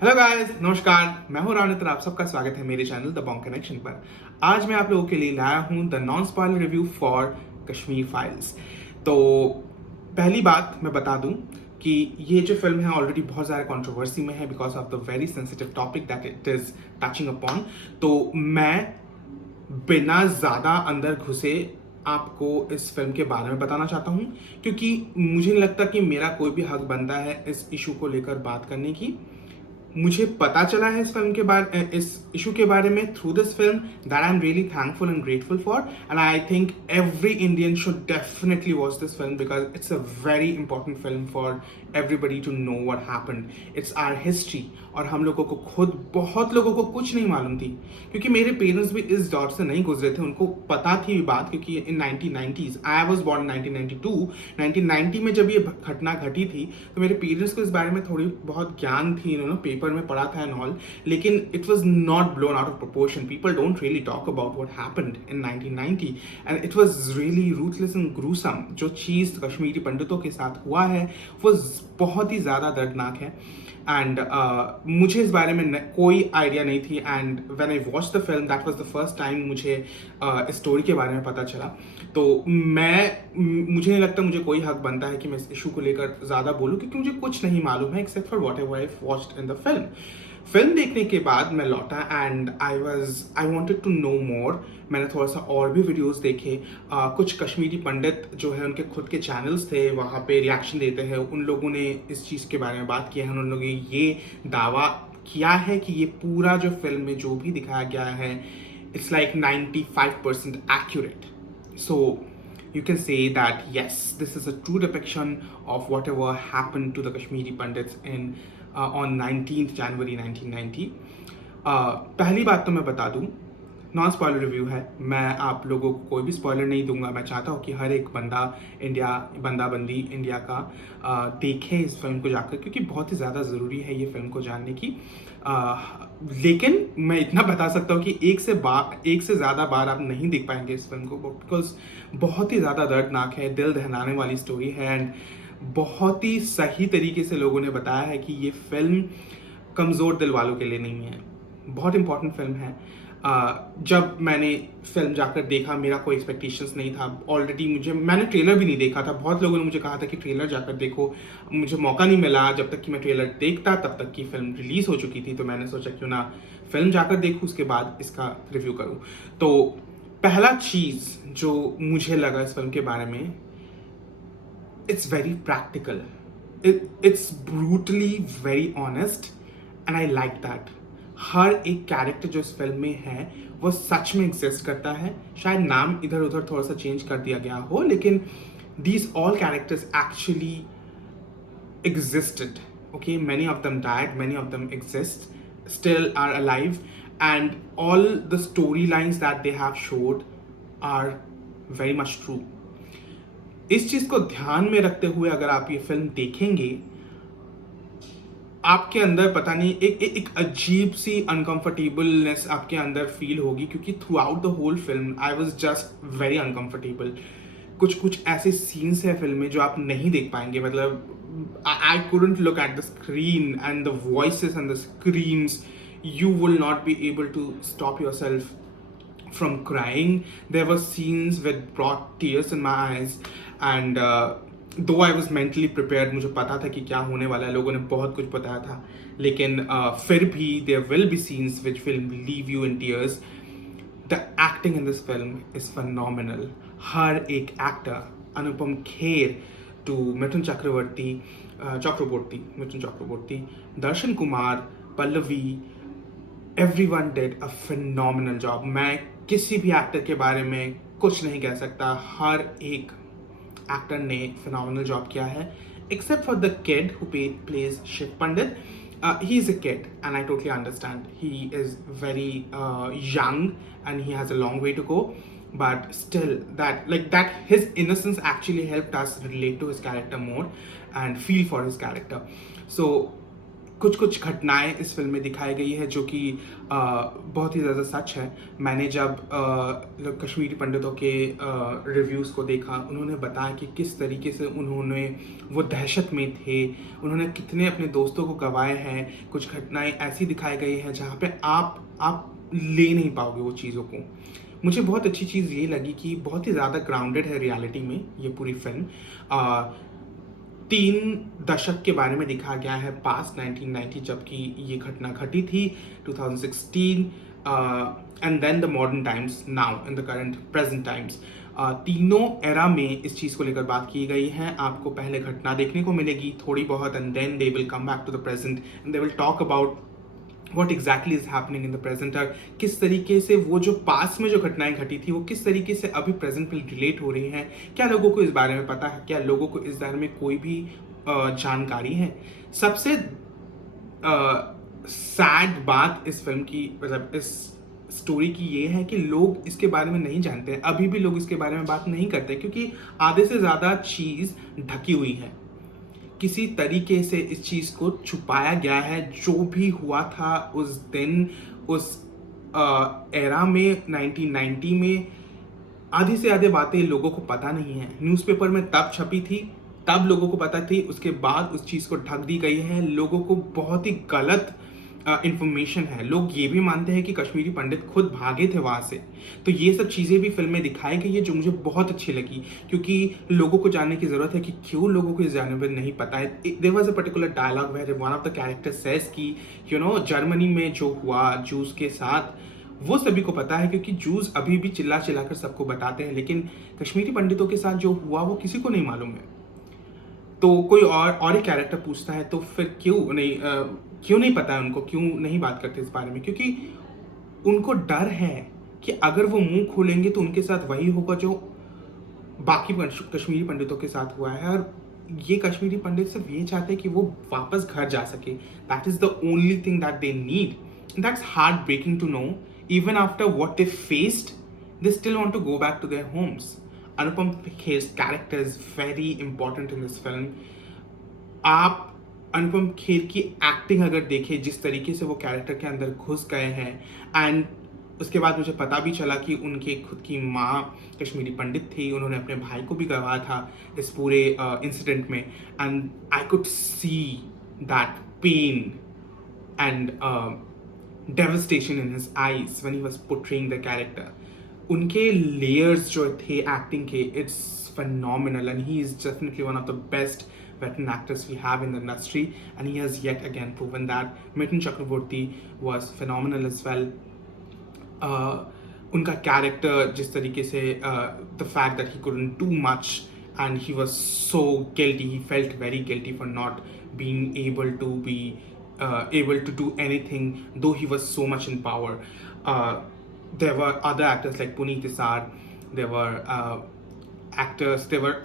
Hello guys, नमस्कार। मैं हूं रावनित और आप सबका स्वागत है मेरे चैनल द बॉन्ग कनेक्शन पर। आज मैं आप लोगों के लिए लाया हूं the non spoiler review for Kashmir files. तो पहली बात मैं बता दूं कि ये जो फिल्म है ऑलरेडी बहुत ज़्यादा कंट्रोवर्सी में है because of the very sensitive topic that it is touching upon. तो मैं बिना ज़्यादा अंदर घुसे आपको इस फिल्म के बारे में बताना चाहता हूँ, क्योंकि मुझे नहीं लगता कि मेरा कोई भी हक बनता है इस इशू को लेकर बात करने की। मुझे पता चला है इस इशू के बारे में through this film that I am really thankful and grateful for, and I think every Indian should definitely watch this film because it's a very important film for everybody to know what happened. It's our history और हम लोगों को खुद बहुत लोगों को कुछ नहीं मालूम थी, क्योंकि मेरे पेरेंट्स भी इस दौर से नहीं गुजरे थे। उनको पता थी बात, क्योंकि इन 1990s आई वॉज बॉर्न 1992। 1990 में जब ये घटना घटी थी तो मेरे पेरेंट्स को इस बारे में थोड़ी बहुत ज्ञान थी, इन्होंने पेपर में पढ़ा था एंड ऑल, लेकिन it was not blown out of proportion. People don't really talk about what happened in 1990 and it was really ruthless and gruesome. जो चीज़ कश्मीरी पंडितों के साथ हुआ है वो बहुत ही ज़्यादा दर्दनाक है। एंड मुझे इस बारे में कोई आइडिया नहीं थी, and when I watch the film that was the first time मुझे इस स्टोरी के बारे में पता चला। तो मुझे नहीं लगता मुझे कोई हक बनता है कि मैं इस इशू को लेकर ज़्यादा बोलूँ, क्योंकि मुझे कुछ नहीं मालूम है except for whatever I watched in the film. Film देखने के बाद मैं लौटा and I wanted to know more. मैंने थोड़ा सा और भी वीडियोस देखे। कुछ कश्मीरी पंडित जो है उनके खुद के चैनल्स थे, वहाँ पे रिएक्शन देते हैं। उन लोगों ने इस चीज़ के बारे में बात की है। उन लोगों ने ये दावा किया है कि ये पूरा जो फिल्म में जो भी दिखाया गया है it's like 95% accurate. So you can say that yes, this is a true depiction of whatever happened to the Kashmiri Pandits on 19th January 1990. पहली बात तो मैं बता दूं, नॉन स्पॉइलर रिव्यू है। मैं आप लोगों को कोई भी स्पॉइलर नहीं दूंगा। मैं चाहता हूँ कि हर एक बंदा बंदी इंडिया का देखे इस फिल्म को जाकर, क्योंकि बहुत ही ज़्यादा ज़रूरी है ये फिल्म को जानने की। लेकिन मैं इतना बता सकता हूँ कि एक से ज़्यादा बार आप नहीं देख पाएंगे इस फिल्म को, बिकॉज बहुत ही ज़्यादा दर्दनाक है, दिल दहलाने वाली स्टोरी है। एंड बहुत ही सही तरीके से लोगों ने बताया है कि ये फिल्म कमज़ोर दिल वालों के लिए नहीं है। बहुत इंपॉर्टेंट फिल्म है। जब मैंने फिल्म जाकर देखा, मेरा कोई एक्सपेक्टेशंस नहीं था। ऑलरेडी मैंने ट्रेलर भी नहीं देखा था। बहुत लोगों ने मुझे कहा था कि ट्रेलर जाकर देखो। मुझे मौका नहीं मिला। जब तक कि मैं ट्रेलर देखता तब तक की फिल्म रिलीज हो चुकी थी। तो मैंने सोचा क्यों ना फिल्म जाकर देखूँ, उसके बाद इसका रिव्यू करूँ। तो पहला चीज़ जो मुझे लगा इस फिल्म के बारे में, it's very practical, it's brutally very honest and I like that. हर एक कैरेक्टर जो इस फिल्म में है वो सच में एग्जिस्ट करता है। शायद नाम इधर उधर थोड़ा सा चेंज कर दिया गया हो, लेकिन these all characters actually existed. Okay, many of them died, many of them exist, still are alive, and all the storylines that they have showed are very much true. इस चीज को ध्यान में रखते हुए अगर आप ये फिल्म देखेंगे, आपके अंदर पता नहीं एक अजीब सी अनकंफर्टेबलनेस आपके अंदर फील होगी, क्योंकि throughout the whole film I was just very uncomfortable. कुछ ऐसे सीन्स है फिल्म में जो आप नहीं देख पाएंगे। मतलब I couldn't look at the screen and the voices and the screams. You will not be able to stop yourself from crying. There were scenes that brought tears in my eyes, and though I was mentally prepared, मुझे पता था कि क्या होने वाला है, लोगों ने बहुत कुछ बताया था, लेकिन फिर भी there will be scenes which will leave you in tears. The acting in this film is phenomenal. हर एक actor, Anupam Kher to Mithun Chakraborty, Darshan Kumar, Pallavi, everyone did a phenomenal job. मैं किसी भी एक्टर के बारे में कुछ नहीं कह सकता। हर एक एक्टर ने phenomenal job किया है, except for the kid who plays Shiv Pandit. He is a kid and I totally understand. He is very young and he has a long way to go. But still, that his innocence actually helped us relate to his character more and feel for his character. So कुछ कुछ घटनाएं इस film में दिखाई गई है जो कि बहुत ही ज़्यादा सच है। मैंने जब कश्मीरी पंडितों के रिव्यूज़ को देखा, उन्होंने बताया कि किस तरीके से उन्होंने वो दहशत में थे, उन्होंने कितने अपने दोस्तों को गंवाए हैं। कुछ घटनाएं ऐसी दिखाई गई हैं जहाँ पे आप ले नहीं पाओगे वो चीज़ों को। मुझे बहुत अच्छी चीज़ ये लगी कि बहुत ही ज़्यादा ग्राउंडेड है रियलिटी में ये पूरी फिल्म। 3 दशक के बारे में दिखाया गया है, पास्ट 1990 जबकि ये घटना घटी थी, 2016 and then the modern times, now in the current present times. तीनों एरा में इस चीज़ को लेकर बात की गई है। आपको पहले घटना देखने को मिलेगी थोड़ी बहुत, and then they will come back to the present and they will talk about what exactly is happening in the present, और किस तरीके से वो जो पास्ट में जो घटनाएं घटी थी वो किस तरीके से अभी प्रेजेंट में रिलेट हो रही हैं। क्या लोगों को इस बारे में पता है, क्या लोगों को इस बारे में कोई भी जानकारी है। सबसे सैड बात इस फिल्म की, मतलब इस स्टोरी की, ये है कि लोग इसके बारे में नहीं जानते हैं। अभी भी लोग इसके बारे में बात नहीं करते क्योंकि आधे से ज़्यादा चीज़ ढकी हुई है, किसी तरीके से इस चीज़ को छुपाया गया है। जो भी हुआ था उस दिन, उस एरा में, 1990 में, आधी से आधे बातें लोगों को पता नहीं है। न्यूज़पेपर में तब छपी थी, तब लोगों को पता थी, उसके बाद उस चीज़ को ढक दी गई है। लोगों को बहुत ही गलत इंफॉर्मेशन है। लोग ये भी मानते हैं कि कश्मीरी पंडित खुद भागे थे वहाँ से। तो ये सब चीज़ें भी फिल्म में दिखाई गई है जो मुझे बहुत अच्छी लगी, क्योंकि लोगों को जानने की ज़रूरत है कि क्यों लोगों को इस जाने में नहीं पता है। There was a particular dialogue where one of the character says कि जर्मनी में जो हुआ जूस के साथ, वो सभी को पता है क्योंकि जूस अभी भी चिल्ला चिल्ला कर सबको बताते हैं, लेकिन कश्मीरी पंडितों के साथ जो हुआ वो किसी को नहीं मालूम है। तो कोई और एक कैरेक्टर पूछता है तो फिर क्यों नहीं पता है उनको, क्यों नहीं बात करते इस बारे में? क्योंकि उनको डर है कि अगर वो मुंह खोलेंगे तो उनके साथ वही होगा जो बाकी कश्मीरी पंडितों के साथ हुआ है। और ये कश्मीरी पंडित सिर्फ ये चाहते हैं कि वो वापस घर जा सके। That is the only thing that they need. That's heart breaking to know. Even after what they faced, they still want to go back to their homes. Anupam Kher's character is very important in this film. आप अनुपम खेर की acting अगर देखें, जिस तरीके से वो character के अंदर घुस गए हैं, एंड उसके बाद मुझे पता भी चला कि उनके खुद की माँ कश्मीरी पंडित थी, उन्होंने अपने भाई को भी गवाया था इस पूरे इंसिडेंट में, and I could see that pain and devastation in his eyes when he was portraying the character. उनके layers जो थे एक्टिंग के, it's phenomenal, and he is definitely one of the best veteran actors we have in the industry, and he has yet again proven that. Mithun Chakraborty was phenomenal as well. उनका character जिस तरीके से, the fact that he couldn't do much and he was so guilty, he felt very guilty for not being able to do anything, though he was so much in power. There were other actors like Puneet Isar, there were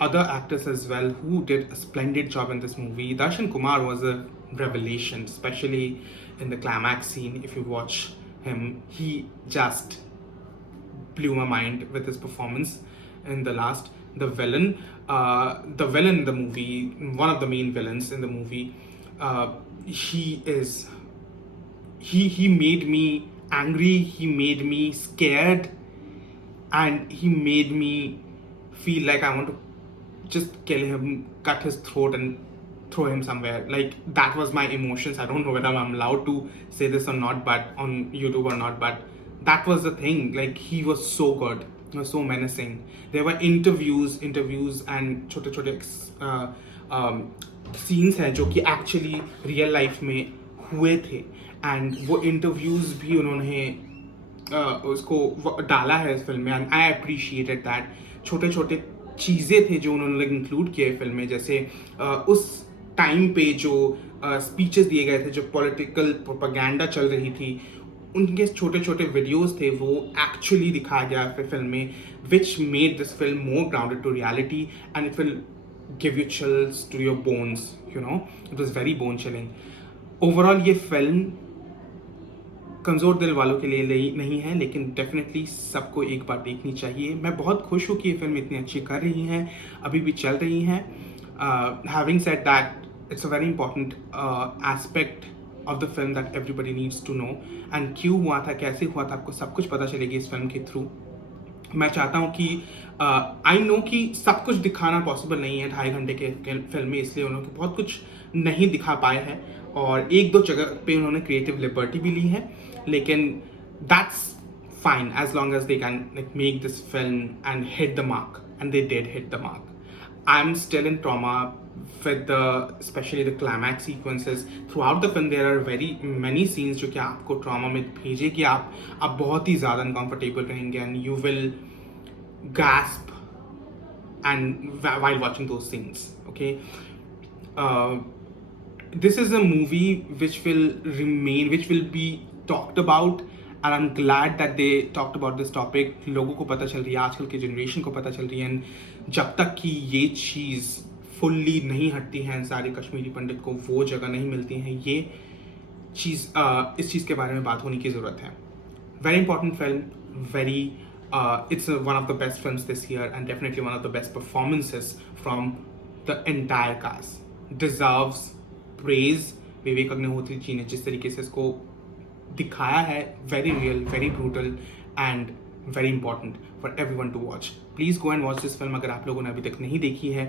other actors as well who did a splendid job in this movie. Darshan Kumar was a revelation, especially in the climax scene. If you watch him, he just blew my mind with his performance in the last. The villain in the movie, one of the main villains in the movie, he made me angry, he made me scared, and he made me feel like I want to just kill him, cut his throat and throw him somewhere. Like, that was my emotions. I don't know whether I'm allowed to say this or not, but on YouTube or not, but that was the thing. Like, he was so good, he was so menacing. There were interviews and छोटे scenes हैं जो कि actually real life में हुए थे, and वो interviews भी उन्होंने उसको डाला है इस फिल्म में, एंड आई अप्रिशिएटेड दैट. छोटे छोटे चीज़ें थे जो उन्होंने इंक्लूड किए फिल्म में, जैसे उस टाइम पे जो स्पीचेस दिए गए थे, जो पॉलिटिकल प्रोपेगेंडा चल रही थी, उनके छोटे छोटे वीडियोस थे, वो एक्चुअली दिखाया गया फिल्म में, which made this film more grounded to reality, and it will give you chills to your bones, it was very bone chilling. Overall ये फिल्म कमज़ोर दिल वालों के लिए नहीं है, लेकिन डेफिनेटली सबको एक बार देखनी चाहिए. मैं बहुत खुश हूँ कि ये फिल्म इतनी अच्छी कर रही हैं, अभी भी चल रही हैं. Having said that, it's a very important aspect of the film that everybody needs to know, and क्यों हुआ था, कैसे हुआ था, आपको सब कुछ पता चलेगी इस फिल्म के थ्रू। मैं चाहता हूँ कि आई नो कि सब कुछ दिखाना पॉसिबल नहीं है 2.5 घंटे के फिल्म में, इसलिए उन्होंने बहुत कुछ नहीं दिखा पाए हैं और एक दो जगह पे उन्होंने क्रिएटिव लिबर्टी भी ली है, लेकिन that's fine as long as they can make this film and hit the mark, and they did hit the mark. I'm still in trauma with especially the climax sequences. Throughout the film there are very many scenes जो कि आपको trauma में भेजे कि आप बहुत ही ज़्यादा uncomfortable रहेंगे and you will gasp and while watching those scenes. Okay, this is a movie which will be talked about, and I'm glad that they talked about this topic. लोगों को पता चल रही है, आजकल की जनरेशन को पता चल रही है, जब तक कि ये चीज़ फुल्ली नहीं हटती है, सारे कश्मीरी पंडित को वो जगह नहीं मिलती है, ये चीज़ इस चीज़ के बारे में बात होने की ज़रूरत है. Very important film, very it's one of the best films this year and definitely one of the best performances from the entire cast. Deserves praise. Vivek Agnihotri ji ने जिस तरीके से इसको दिखाया है, very real, very brutal and very important for everyone to watch. Please go and watch this film अगर आप लोगों ने अभी तक नहीं देखी है,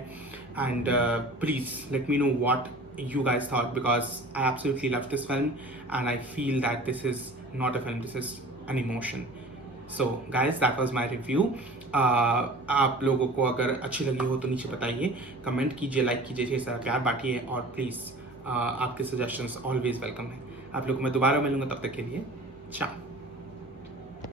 and please let me know what you guys thought, because I absolutely loved this film and I feel that this is not a film, this is an emotion. So guys, that was my review. आप लोगों को अगर अच्छी लगी हो तो नीचे बताइए, कमेंट कीजिए, लाइक कीजिए, ढेर सारा प्यार बांटिए और प्लीज़ आपके सजेशंस ऑलवेज वेलकम है. आप लोगों को मैं दोबारा मिलूंगा, तब तक के लिए ciao.